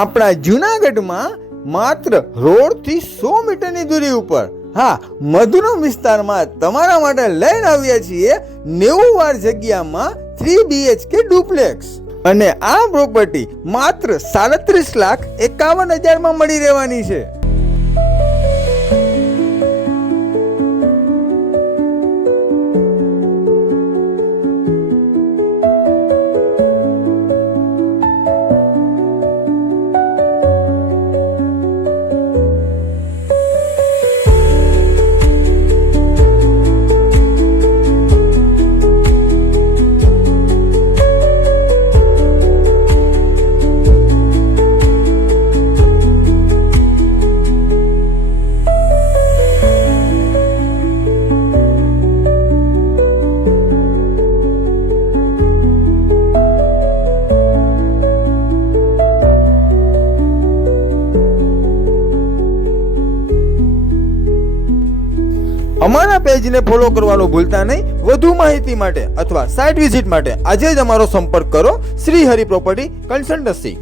આપણા જૂનાગઢમાં માત્ર રોડ થી 100 મીટરની દૂરી ઉપર મધુરમ વિસ્તારમાં તમારા માટે લઈને આવ્યા છીએ 90 વાર જગ્યામાં 3 BHK ડુપ્લેક્સ અને આ પ્રોપર્ટી માત્ર 37,51,000 માં મળી રહેવાની છે. અમારા પેજને ફોલો કરવાનું ભૂલતા નહીં. વધુ માહિતી માટે અથવા સાઇટ વિઝિટ માટે આજે જ અમારો સંપર્ક કરો. Shri Hari property consultancy.